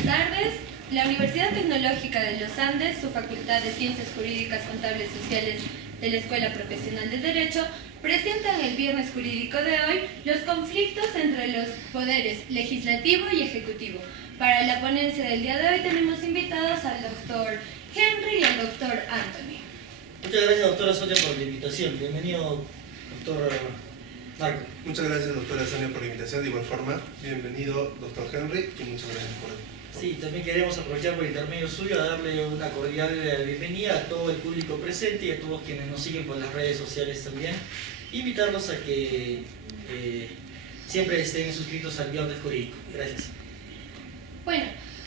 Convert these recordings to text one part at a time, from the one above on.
buenas tardes. La Universidad Tecnológica de los Andes, su Facultad de Ciencias Jurídicas, Contables Sociales de la Escuela Profesional de Derecho, presentan el viernes jurídico de hoy los conflictos entre los poderes legislativo y ejecutivo. Para la ponencia del día de hoy tenemos invitados al doctor Henry y al doctor Anthony. Muchas gracias, doctora Sonia, por la invitación. Bienvenido, doctor Marco. Muchas gracias, doctora Sonia, por la invitación. De igual forma, bienvenido, doctor Henry, y muchas gracias por Sí, también queremos aprovechar por intermedio suyo a darle una cordial bienvenida a todo el público presente y a todos quienes nos siguen por las redes sociales también. Invitarlos a que siempre estén suscritos al Viernes Jurídico. Gracias. Bueno,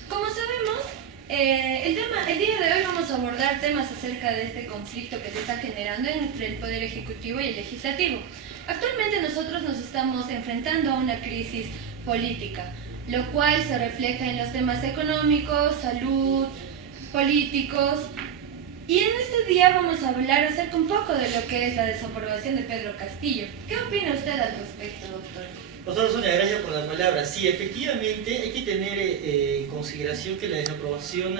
como sabemos, el día de hoy vamos a abordar temas acerca de este conflicto que se está generando entre el Poder Ejecutivo y el Legislativo. Actualmente nosotros nos estamos enfrentando a una crisis política, lo cual se refleja en los temas económicos, salud, políticos. Y en este día vamos a hablar acerca un poco de lo que es la desaprobación de Pedro Castillo. ¿Qué opina usted al respecto, doctor? Doctora Sonia, gracias por la palabra. Sí, efectivamente hay que tener en consideración que la desaprobación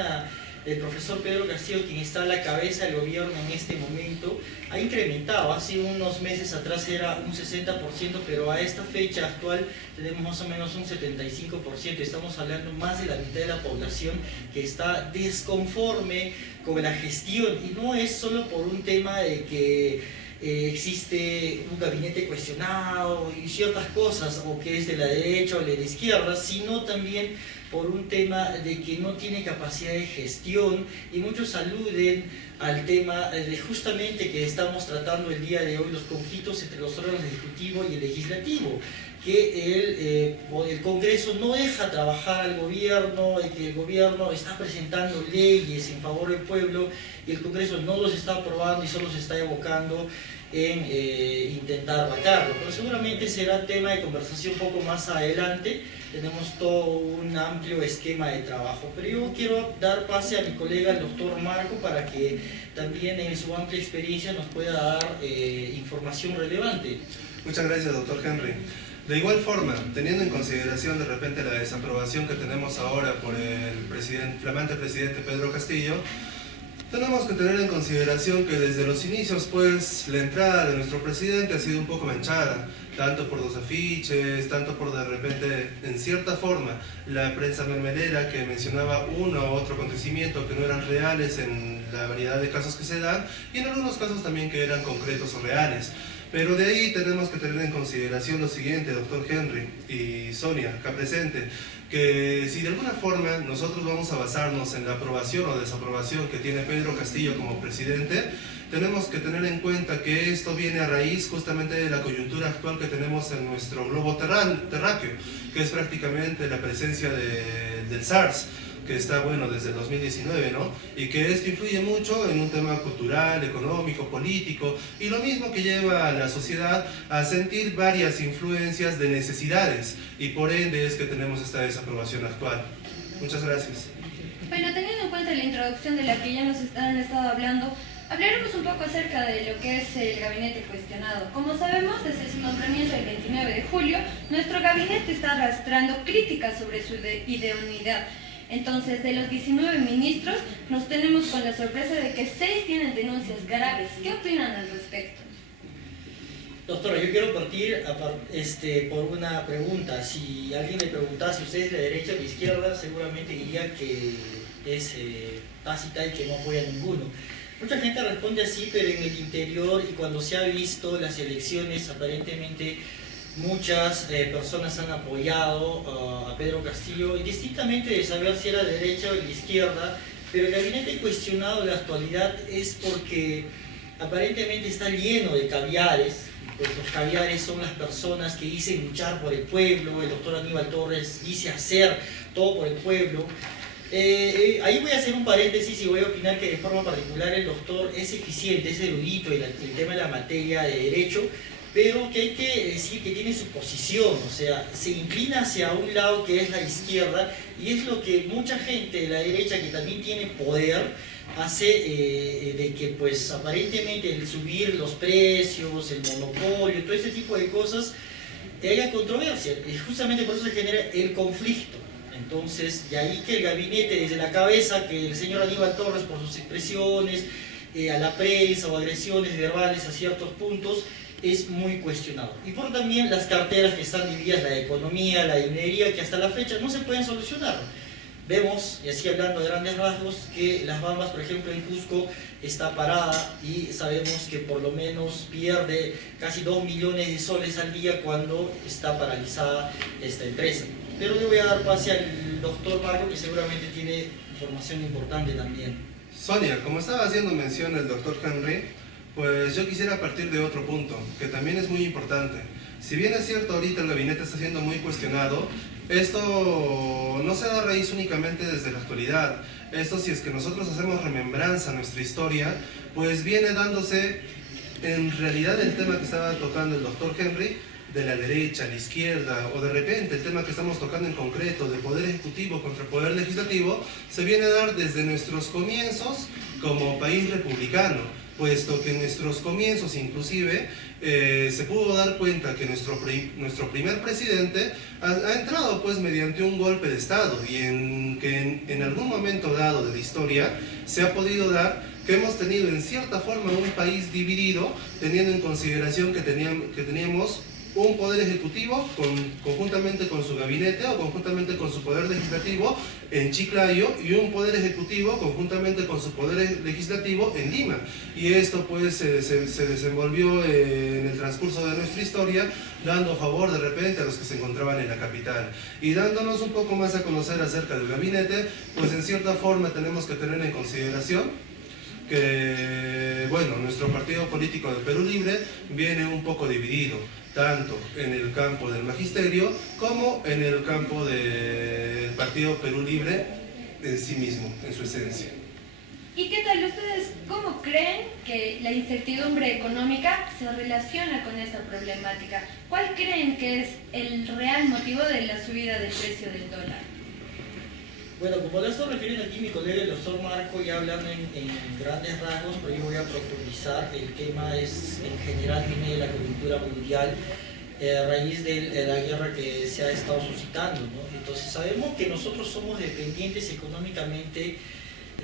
del profesor Pedro Castillo, quien está a la cabeza del gobierno en este momento, ha incrementado. Hace unos meses atrás era un 60%, pero a esta fecha actual tenemos más o menos un 75%. Estamos hablando más de la mitad de la población que está desconforme con la gestión, y no es solo por un tema de que existe un gabinete cuestionado y ciertas cosas, o que es de la derecha o de la izquierda, sino también por un tema de que no tiene capacidad de gestión, y muchos aluden al tema de justamente que estamos tratando el día de hoy, los conflictos entre los órganos ejecutivo y el legislativo, que el Congreso no deja trabajar al gobierno, que el gobierno está presentando leyes en favor del pueblo y el Congreso no los está aprobando y solo se está evocando en intentar vacarlo. Pero seguramente será tema de conversación un poco más adelante. Tenemos todo un amplio esquema de trabajo, pero yo quiero dar pase a mi colega, el doctor Marco, para que también en su amplia experiencia nos pueda dar información relevante. Muchas gracias, doctor Henry. De igual forma, teniendo en consideración de repente la desaprobación que tenemos ahora por el flamante presidente Pedro Castillo, tenemos que tener en consideración que desde los inicios, pues, la entrada de nuestro presidente ha sido un poco manchada, tanto por los afiches, tanto por de repente, en cierta forma, la prensa mermelera que mencionaba uno u otro acontecimiento que no eran reales en la variedad de casos que se dan, y en algunos casos también que eran concretos o reales. Pero de ahí tenemos que tener en consideración lo siguiente, doctor Henry y Sonia, acá presente, que si de alguna forma nosotros vamos a basarnos en la aprobación o desaprobación que tiene Pedro Castillo como presidente, tenemos que tener en cuenta que esto viene a raíz justamente de la coyuntura actual que tenemos en nuestro globo terráqueo, que es prácticamente la presencia del SARS, que está, bueno, desde el 2019, ¿no? Y que esto influye mucho en un tema cultural, económico, político, y lo mismo que lleva a la sociedad a sentir varias influencias de necesidades, y por ende es que tenemos esta desaprobación actual. Muchas gracias. Bueno, teniendo en cuenta la introducción de la que ya nos han estado hablando, hablaremos un poco acerca de lo que es el gabinete cuestionado. Como sabemos, desde su nombramiento el 29 de julio, nuestro gabinete está arrastrando críticas sobre su idoneidad. Entonces, de los 19 ministros, nos tenemos con la sorpresa de que 6 tienen denuncias graves. ¿Qué opinan al respecto? Doctora, yo quiero partir por una pregunta. Si alguien le preguntase si usted es de la derecha o de la izquierda, seguramente diría que es tácita y que no apoya a ninguno. Mucha gente responde así, pero en el interior y cuando se ha visto las elecciones, aparentemente muchas personas han apoyado a Pedro Castillo, indistintamente de saber si era de derecha o de izquierda, pero el gabinete cuestionado en la actualidad es porque aparentemente está lleno de caviares. Pues los caviares son las personas que dicen luchar por el pueblo. El doctor Aníbal Torres dice hacer todo por el pueblo. Ahí voy a hacer un paréntesis y voy a opinar que de forma particular el doctor es eficiente, es erudito en el tema de la materia de derecho, pero que hay que decir que tiene su posición, o sea, se inclina hacia un lado que es la izquierda, y es lo que mucha gente de la derecha, que también tiene poder, hace de que pues aparentemente el subir los precios, el monopolio, todo ese tipo de cosas, haya controversia, y justamente por eso se genera el conflicto. Entonces, de ahí que el gabinete, desde la cabeza, que el señor Aníbal Torres, por sus expresiones a la prensa o agresiones verbales a ciertos puntos, es muy cuestionado. Y por también las carteras que están divididas, la de economía, la de minería, que hasta la fecha no se pueden solucionar. Vemos, y así hablando de grandes rasgos, que Las Bambas, por ejemplo, en Cusco está parada y sabemos que por lo menos pierde casi 2 millones de soles al día cuando está paralizada esta empresa. Pero le voy a dar pase al doctor Marco, que seguramente tiene información importante también. Sonia, como estaba haciendo mención el doctor Henry, pues yo quisiera partir de otro punto, que también es muy importante. Si bien es cierto ahorita el gabinete está siendo muy cuestionado, esto no se da raíz únicamente desde la actualidad. Esto, si es que nosotros hacemos remembranza a nuestra historia, pues viene dándose en realidad el tema que estaba tocando el doctor Henry, de la derecha, la izquierda, o de repente el tema que estamos tocando en concreto, de poder ejecutivo contra poder legislativo, se viene a dar desde nuestros comienzos como país republicano, puesto que en nuestros comienzos inclusive se pudo dar cuenta que nuestro primer presidente ha entrado pues mediante un golpe de Estado, y en algún momento dado de la historia se ha podido dar que hemos tenido en cierta forma un país dividido, teniendo en consideración que teníamos un poder ejecutivo conjuntamente con su gabinete o conjuntamente con su poder legislativo en Chiclayo, y un poder ejecutivo conjuntamente con su poder legislativo en Lima. Y esto pues se desenvolvió en el transcurso de nuestra historia, dando favor de repente a los que se encontraban en la capital. Y dándonos un poco más a conocer acerca del gabinete, pues en cierta forma tenemos que tener en consideración que, bueno, nuestro partido político de Perú Libre viene un poco dividido, tanto en el campo del magisterio como en el campo del partido Perú Libre en sí mismo, en su esencia. ¿Y qué tal ustedes? ¿Cómo creen que la incertidumbre económica se relaciona con esta problemática? ¿Cuál creen que es el real motivo de la subida del precio del dólar? Bueno, como lo está refiriendo aquí mi colega el doctor Marco, ya hablando en grandes rasgos, pero yo voy a profundizar. El tema es, en general, viene de la coyuntura mundial a raíz de la guerra que se ha estado suscitando, ¿no? Entonces sabemos que nosotros somos dependientes económicamente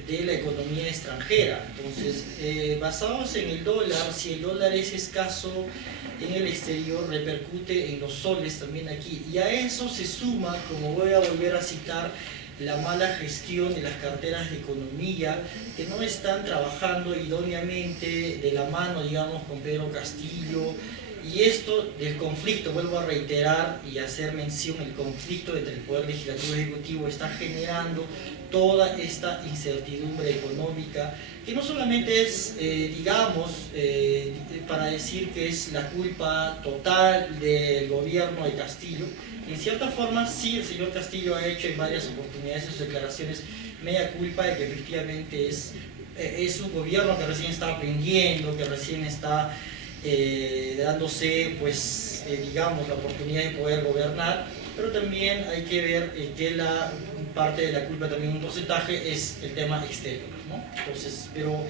de la economía extranjera. Entonces, basados en el dólar, si el dólar es escaso en el exterior, repercute en los soles también aquí. Y a eso se suma, como voy a volver a citar, la mala gestión de las carteras de economía, que no están trabajando idóneamente de la mano, digamos, con Pedro Castillo. Y esto del conflicto, vuelvo a reiterar y hacer mención, el conflicto entre el Poder Legislativo y Ejecutivo está generando toda esta incertidumbre económica, que no solamente es, digamos, para decir que es la culpa total del gobierno de Castillo. En cierta forma, sí, el señor Castillo ha hecho en varias oportunidades sus declaraciones mea culpa de que efectivamente es un gobierno que recién está aprendiendo, que recién está dándose, pues, digamos, la oportunidad de poder gobernar, pero también hay que ver que la parte de la culpa, también un porcentaje, es el tema exterior, ¿no? Entonces, pero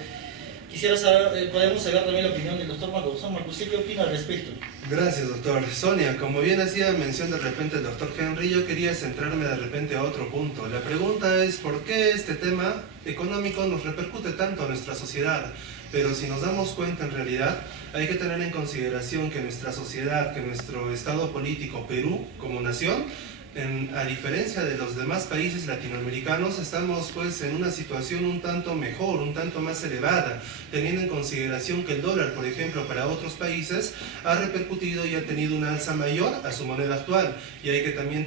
quisiera saber, podemos saber también la opinión del doctor Marco. Doctor Marco, ¿usted qué opina al respecto? Gracias, doctor. Sonia, como bien hacía mención de repente el doctor Henry, yo quería centrarme de repente a otro punto. La pregunta es, ¿por qué este tema económico nos repercute tanto a nuestra sociedad? Pero si nos damos cuenta, en realidad, hay que tener en consideración que nuestra sociedad, que nuestro estado político, Perú, como nación, a diferencia de los demás países latinoamericanos, estamos pues en una situación un tanto mejor, un tanto más elevada, teniendo en consideración que el dólar, por ejemplo, para otros países ha repercutido y ha tenido una alza mayor a su moneda actual. Y hay que también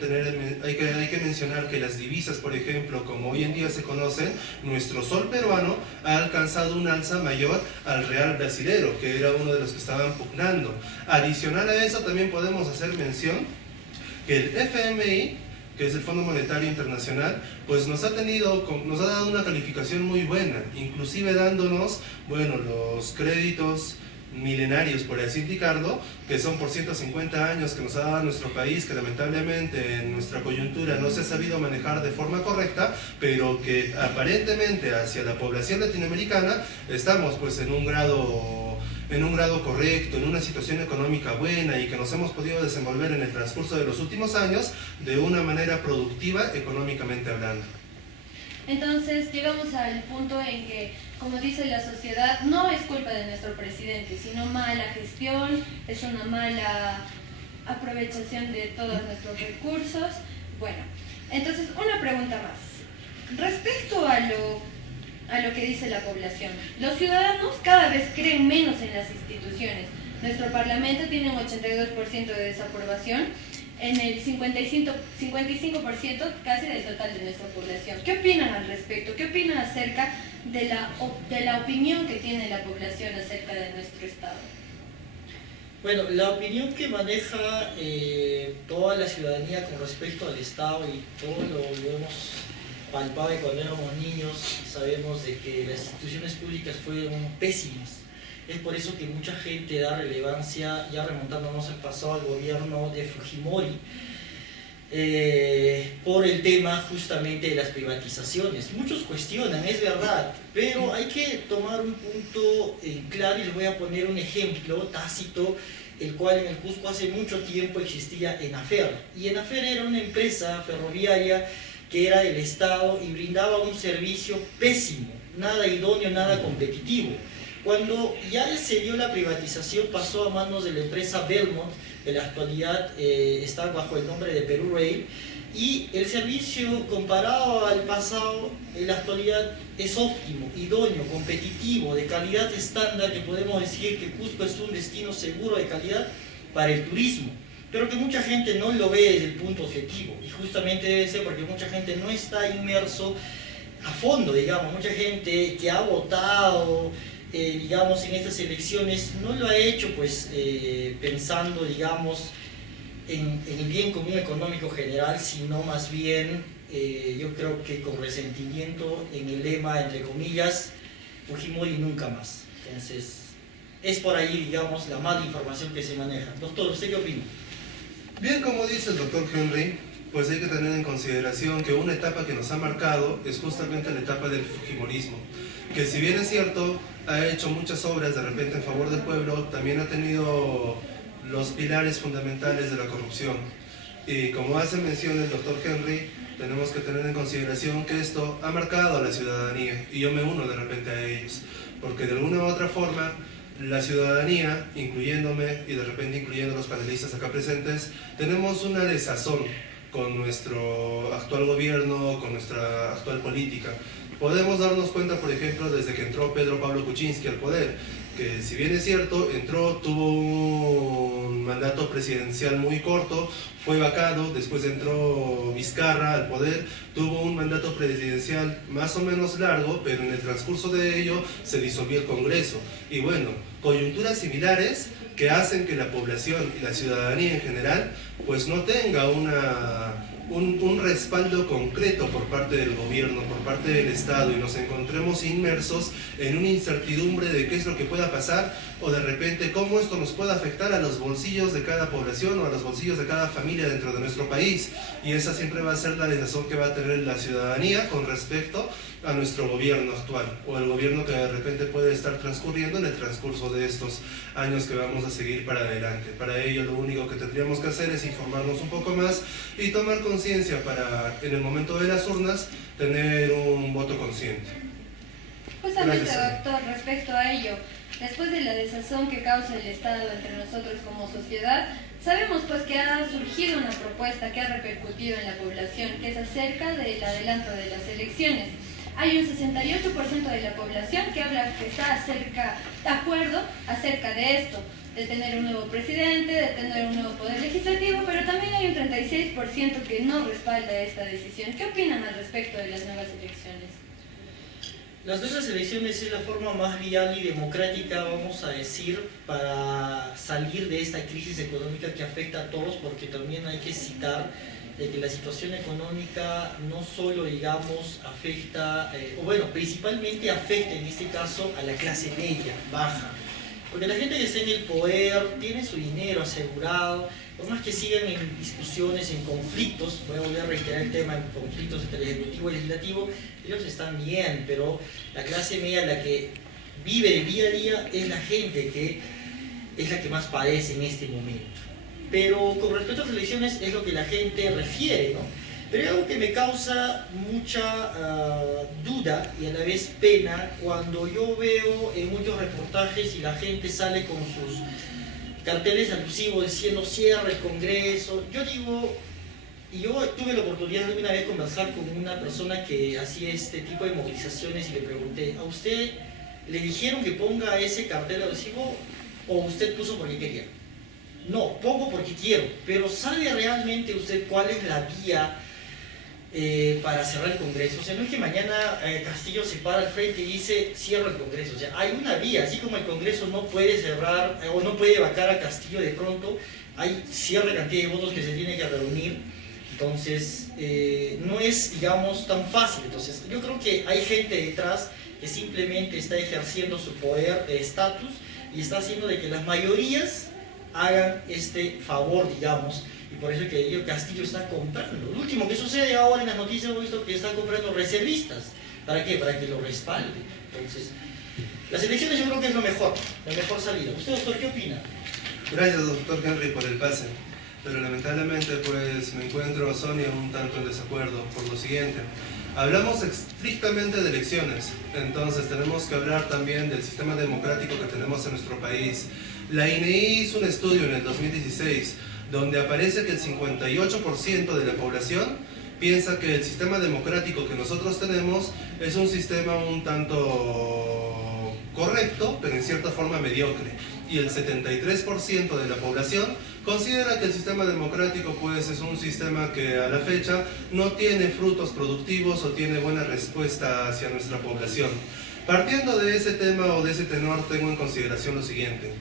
hay que mencionar que las divisas, por ejemplo, como hoy en día se conocen, nuestro sol peruano ha alcanzado una alza mayor al real brasilero, que era uno de los que estaban pugnando. Adicional a eso, también podemos hacer mención que el FMI, que es el Fondo Monetario Internacional, pues nos ha dado una calificación muy buena, inclusive dándonos, bueno, los créditos milenarios, por así indicarlo, que son por 150 años que nos ha dado nuestro país, que lamentablemente en nuestra coyuntura no se ha sabido manejar de forma correcta, pero que aparentemente hacia la población latinoamericana estamos pues en un grado en un grado correcto, en una situación económica buena y que nos hemos podido desenvolver en el transcurso de los últimos años de una manera productiva económicamente hablando. Entonces llegamos al punto en que, como dice la sociedad, no es culpa de nuestro presidente, sino mala gestión, es una mala aprovechación de todos nuestros recursos. Bueno, entonces una pregunta más. Respecto a lo que dice la población, los ciudadanos cada vez creen menos en las instituciones. Nuestro parlamento tiene un 82% de desaprobación, en el 55% casi del total de nuestra población. ¿Qué opinan al respecto? ¿Qué opinan acerca de la opinión que tiene la población acerca de nuestro Estado? Bueno, la opinión que maneja toda la ciudadanía con respecto al Estado, y todo lo hemos palpado cuando éramos niños, sabemos de que las instituciones públicas fueron pésimas. Es por eso que mucha gente da relevancia, ya remontándonos al pasado, al gobierno de Fujimori, por el tema justamente de las privatizaciones. Muchos cuestionan, es verdad, pero hay que tomar un punto claro, y les voy a poner un ejemplo tácito, el cual en el Cusco hace mucho tiempo existía ENAFER. Y ENAFER era una empresa ferroviaria que era del Estado y brindaba un servicio pésimo, nada idóneo, nada competitivo. Cuando ya se dio la privatización, pasó a manos de la empresa Belmont, que en la actualidad está bajo el nombre de Perú Rail, y el servicio comparado al pasado, en la actualidad es óptimo, idóneo, competitivo, de calidad estándar, que podemos decir que Cusco es un destino seguro de calidad para el turismo, pero que mucha gente no lo ve desde el punto objetivo, y justamente debe ser porque mucha gente no está inmerso a fondo, digamos, mucha gente que ha votado, digamos, en estas elecciones no lo ha hecho pues pensando, digamos, en el bien común económico general, sino más bien yo creo que con resentimiento en el lema, entre comillas, Fujimori nunca más. Entonces es por ahí, digamos, la mala información que se maneja. Doctor, ¿usted qué opina? Bien, como dice el doctor Henry, pues hay que tener en consideración que una etapa que nos ha marcado es justamente la etapa del fujimorismo, que si bien es cierto, ha hecho muchas obras de repente en favor del pueblo, también ha tenido los pilares fundamentales de la corrupción. Y como hace mención el doctor Henry, tenemos que tener en consideración que esto ha marcado a la ciudadanía, y yo me uno de repente a ellos, porque de alguna u otra forma, la ciudadanía, incluyéndome y de repente incluyendo a los panelistas acá presentes, tenemos una desazón con nuestro actual gobierno, con nuestra actual política. Podemos darnos cuenta, por ejemplo, desde que entró Pedro Pablo Kuczynski al poder, que si bien es cierto, entró, tuvo un mandato presidencial muy corto, fue vacado, después entró Vizcarra al poder, tuvo un mandato presidencial más o menos largo, pero en el transcurso de ello se disolvió el Congreso. Y bueno, coyunturas similares que hacen que la población y la ciudadanía en general pues no tenga un respaldo concreto por parte del gobierno, por parte del Estado, y nos encontremos inmersos en una incertidumbre de qué es lo que pueda pasar, o de repente cómo esto nos puede afectar a los bolsillos de cada población o a los bolsillos de cada familia dentro de nuestro país. Y esa siempre va a ser la desazón que va a tener la ciudadanía con respecto a nuestro gobierno actual, o el gobierno que de repente puede estar transcurriendo en el transcurso de estos años que vamos a seguir para adelante. Para ello lo único que tendríamos que hacer es informarnos un poco más y tomar conciencia para, en el momento de las urnas, tener un voto consciente. Justamente, doctor, respecto a ello, después de la desazón que causa el Estado entre nosotros como sociedad, sabemos pues que ha surgido una propuesta que ha repercutido en la población, que es acerca del adelanto de las elecciones. Hay un 68% de la población que habla que está de acuerdo acerca de esto, de tener un nuevo presidente, de tener un nuevo poder legislativo, pero también hay un 36% que no respalda esta decisión. ¿Qué opinan al respecto de las nuevas elecciones? Las nuevas elecciones es la forma más vial y democrática, vamos a decir, para salir de esta crisis económica que afecta a todos, porque también hay que citar de que la situación económica no solo, digamos, afecta, o bueno, principalmente afecta en este caso a la clase media, baja. Porque la gente que está en el poder tiene su dinero asegurado, por más que sigan en discusiones, en conflictos, voy a volver a reiterar el tema, en conflictos entre el Ejecutivo y el Legislativo, ellos están bien, pero la clase media, la que vive el día a día es la gente que es la que más padece en este momento. Pero con respecto a las elecciones es lo que la gente refiere, ¿no? Pero hay algo que me causa mucha duda y a la vez pena cuando yo veo en muchos reportajes y la gente sale con sus carteles alusivos diciendo cierra el Congreso. Yo digo, y yo tuve la oportunidad de una vez conversar con una persona que hacía este tipo de movilizaciones y le pregunté, ¿a usted le dijeron que ponga ese cartel alusivo o usted puso porque quería? No, pongo porque quiero, pero ¿sabe realmente usted cuál es la vía para cerrar el Congreso? O sea, no es que mañana Castillo se para al frente y dice cierro el Congreso. O sea, hay una vía, así como el Congreso no puede cerrar o no puede vacar a Castillo de pronto, hay cierta cantidad de votos que se tiene que reunir. Entonces, no es, digamos, tan fácil. Entonces, yo creo que hay gente detrás que simplemente está ejerciendo su poder de estatus y está haciendo de que las mayorías hagan este favor, digamos, y por eso que el Castillo está comprando. Lo último que sucede ahora en las noticias, hemos visto que está comprando reservistas. ¿Para qué? Para que lo respalde. Entonces, las elecciones yo creo que es la mejor salida. ¿Usted, doctor, qué opina? Gracias, doctor Henry, por el pase. Pero lamentablemente pues me encuentro, Sonia, un tanto en desacuerdo por lo siguiente. Hablamos estrictamente de elecciones, entonces tenemos que hablar también del sistema democrático que tenemos en nuestro país. La INEI hizo un estudio en el 2016 donde aparece que el 58% de la población piensa que el sistema democrático que nosotros tenemos es un sistema un tanto correcto, pero en cierta forma mediocre. Y el 73% de la población considera que el sistema democrático pues es un sistema que a la fecha no tiene frutos productivos o tiene buena respuesta hacia nuestra población. Partiendo de ese tema o de ese tenor, tengo en consideración lo siguiente.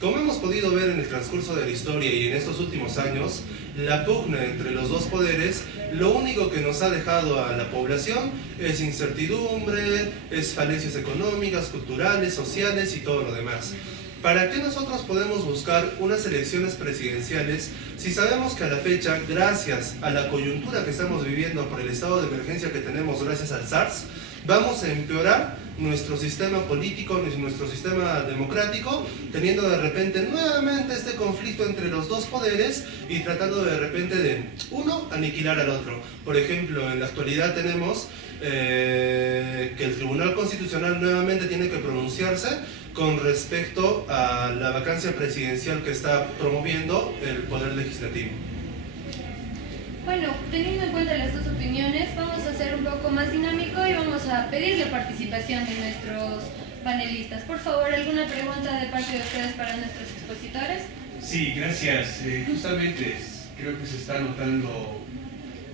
Como hemos podido ver en el transcurso de la historia y en estos últimos años, la pugna entre los dos poderes, lo único que nos ha dejado a la población es incertidumbre, es falencias económicas, culturales, sociales y todo lo demás. ¿Para qué nosotros podemos buscar unas elecciones presidenciales si sabemos que a la fecha, gracias a la coyuntura que estamos viviendo por el estado de emergencia que tenemos gracias al SARS, vamos a empeorar nuestro sistema político, nuestro sistema democrático, teniendo de repente nuevamente este conflicto entre los dos poderes y tratando de repente de, uno, aniquilar al otro? Por ejemplo, en la actualidad tenemos que el Tribunal Constitucional nuevamente tiene que pronunciarse con respecto a la vacancia presidencial que está promoviendo el Poder Legislativo. Bueno, teniendo en cuenta las dos opiniones, vamos a hacer un poco más dinámico y vamos a pedir la participación de nuestros panelistas. Por favor, ¿alguna pregunta de parte de ustedes para nuestros expositores? Sí, gracias. Justamente creo que se está notando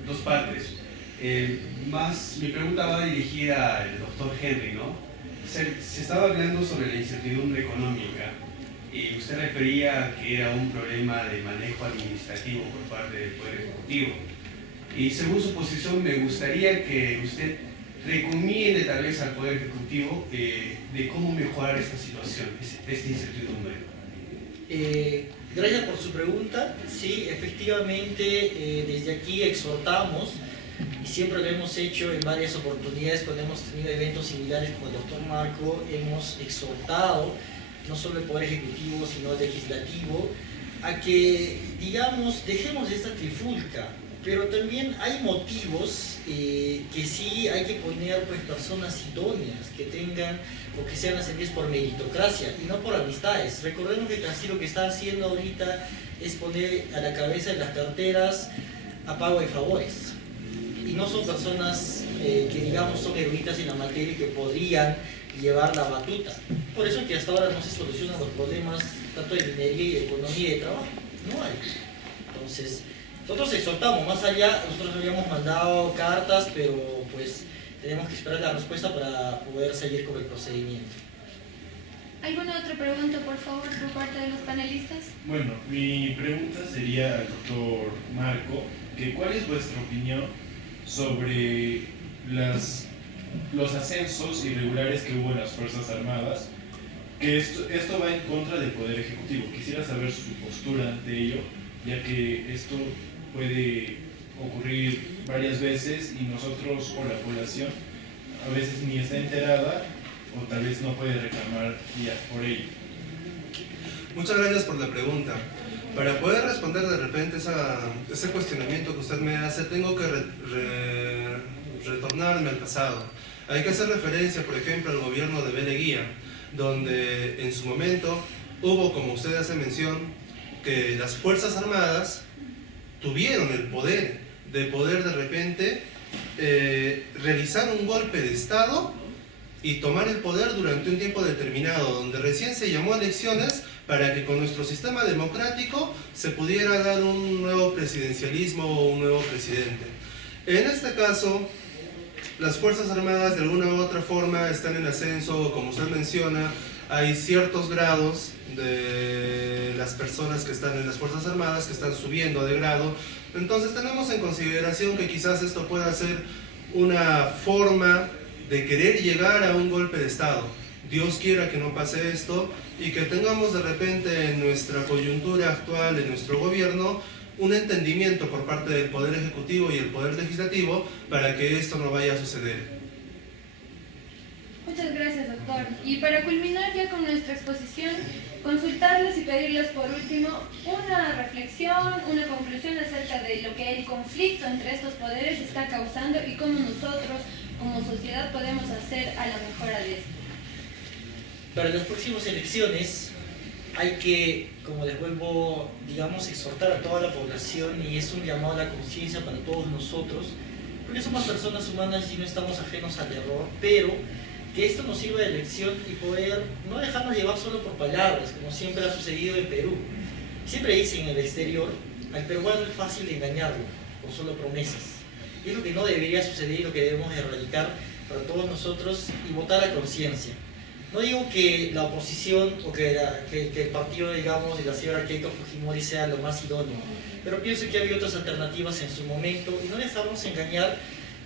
dos partes. Mi pregunta va dirigida al doctor Henry, ¿no? Se estaba hablando sobre la incertidumbre económica y usted refería que era un problema de manejo administrativo por parte del Poder Ejecutivo. Y según su posición, me gustaría que usted recomiende tal vez al Poder Ejecutivo de cómo mejorar esta situación, esta incertidumbre. Gracias por su pregunta. Sí, efectivamente, desde aquí exhortamos, y siempre lo hemos hecho en varias oportunidades cuando hemos tenido eventos similares con el doctor Marco, hemos exhortado no solo el Poder Ejecutivo sino el Legislativo a que, digamos, dejemos esta trifulca, pero también hay motivos que sí hay que poner pues, personas idóneas que tengan o que sean ascendidas por meritocracia y no por amistades. Recordemos que casi lo que está haciendo ahorita es poner a la cabeza de las carteras a pago de favores. Y no son personas que digamos son eruditas en la materia y que podrían llevar la batuta. Por eso es que hasta ahora no se solucionan los problemas tanto de minería y de economía y de trabajo. No hay. Entonces, nosotros exhortamos, más allá, nosotros habíamos mandado cartas, pero pues tenemos que esperar la respuesta para poder seguir con el procedimiento. ¿Alguna otra pregunta, por favor, por parte de los panelistas? Bueno, mi pregunta sería al doctor Marco, que ¿cuál es vuestra opinión sobre los ascensos irregulares que hubo en las Fuerzas Armadas? Que esto va en contra del Poder Ejecutivo. Quisiera saber su postura ante ello, ya que esto puede ocurrir varias veces y nosotros o la población a veces ni está enterada o tal vez no puede reclamar ya por ello? Muchas gracias por la pregunta. Para poder responder de repente ese cuestionamiento que usted me hace, tengo que retornarme al pasado. Hay que hacer referencia, por ejemplo, al gobierno de Beleguía, donde en su momento hubo, como usted hace mención, que las Fuerzas Armadas tuvieron el poder de repente realizar un golpe de Estado y tomar el poder durante un tiempo determinado, donde recién se llamó a elecciones para que con nuestro sistema democrático se pudiera dar un nuevo presidencialismo o un nuevo presidente. En este caso, las Fuerzas Armadas de alguna u otra forma están en ascenso, como usted menciona, hay ciertos grados de las personas que están en las Fuerzas Armadas que están subiendo de grado, entonces tenemos en consideración que quizás esto pueda ser una forma de querer llegar a un golpe de Estado. Dios quiera que no pase esto y que tengamos de repente en nuestra coyuntura actual, en nuestro gobierno, un entendimiento por parte del Poder Ejecutivo y el Poder Legislativo para que esto no vaya a suceder. Muchas gracias, doctor. Y para culminar ya con nuestra exposición, consultarles y pedirles por último una reflexión, una conclusión acerca de lo que el conflicto entre estos poderes está causando y cómo nosotros como sociedad podemos hacer a la mejora de esto. Para las próximas elecciones hay que, como les vuelvo, digamos, exhortar a toda la población, y es un llamado a la conciencia para todos nosotros, porque somos personas humanas y no estamos ajenos al error, pero que esto nos sirva de lección y poder no dejarnos llevar solo por palabras, como siempre ha sucedido en Perú. Siempre dicen en el exterior, al peruano es fácil de engañarlo, con solo promesas. Y es lo que no debería suceder y lo que debemos erradicar para todos nosotros y votar a conciencia. No digo que la oposición o que el partido, digamos, de la señora Keiko Fujimori sea lo más idóneo, pero pienso que había otras alternativas en su momento y no dejarnos engañar,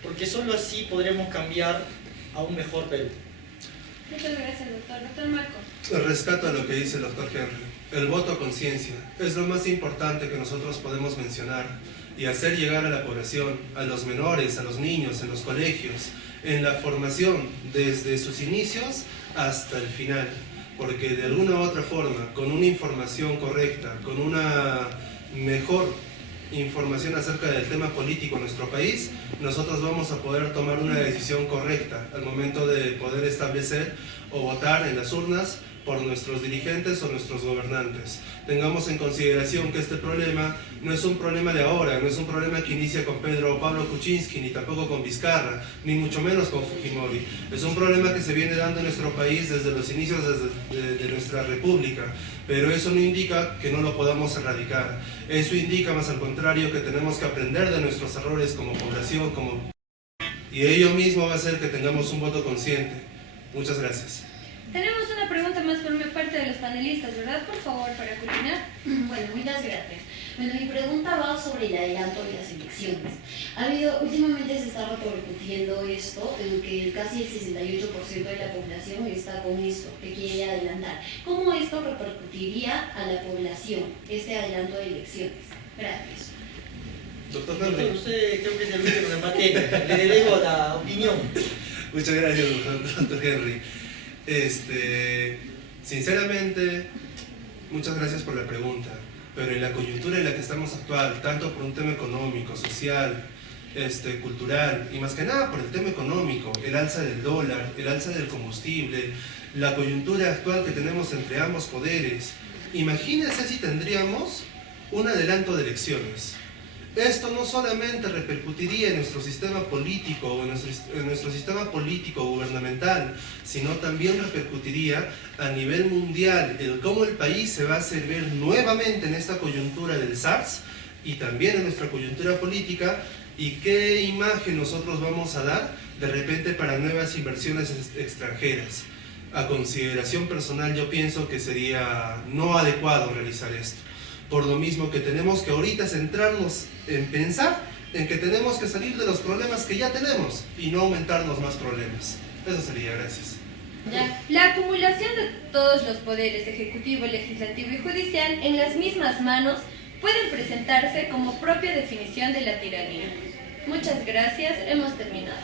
porque solo así podremos cambiar a un mejor Perú. Muchas gracias, doctor. Doctor Marco. Rescato a lo que dice el doctor Henry. El voto a conciencia es lo más importante que nosotros podemos mencionar y hacer llegar a la población, a los menores, a los niños, en los colegios, en la formación desde sus inicios hasta el final, porque de alguna u otra forma, con una información correcta, con una mejor información acerca del tema político en nuestro país, nosotros vamos a poder tomar una decisión correcta al momento de poder establecer o votar en las urnas por nuestros dirigentes o nuestros gobernantes. Tengamos en consideración que este problema no es un problema de ahora, no es un problema que inicia con Pedro o Pablo Kuczynski, ni tampoco con Vizcarra, ni mucho menos con Fujimori. Es un problema que se viene dando en nuestro país desde los inicios de nuestra república, pero eso no indica que no lo podamos erradicar. Eso indica, más al contrario, que tenemos que aprender de nuestros errores como población, y ello mismo va a hacer que tengamos un voto consciente. Muchas gracias. Tenemos una pregunta más por parte de los panelistas, ¿verdad? Por favor, para culminar. Bueno, muchas gracias. Bueno, mi pregunta va sobre el adelanto de las elecciones. Últimamente se está repercutiendo esto, en que casi el 68% de la población está con esto, que quiere adelantar. ¿Cómo esto repercutiría a la población, este adelanto de elecciones? Gracias. Doctor Doctor, Henry. usted creo que es el único en la materia, le debo la opinión. Muchas gracias, doctor Henry. Sinceramente, muchas gracias por la pregunta, pero en la coyuntura en la que estamos actual, tanto por un tema económico, social, cultural, y más que nada por el tema económico, el alza del dólar, el alza del combustible, la coyuntura actual que tenemos entre ambos poderes, imagínense si tendríamos un adelanto de elecciones. Esto no solamente repercutiría en nuestro sistema político o en nuestro sistema político gubernamental, sino también repercutiría a nivel mundial el cómo el país se va a hacer ver nuevamente en esta coyuntura del SARS y también en nuestra coyuntura política, y qué imagen nosotros vamos a dar de repente para nuevas inversiones extranjeras. A consideración personal, yo pienso que sería no adecuado realizar esto. Por lo mismo que tenemos que ahorita centrarnos en pensar en que tenemos que salir de los problemas que ya tenemos y no aumentarnos más problemas. Eso sería, gracias. Ya. La acumulación de todos los poderes, ejecutivo, legislativo y judicial, en las mismas manos, pueden presentarse como propia definición de la tiranía. Muchas gracias, hemos terminado.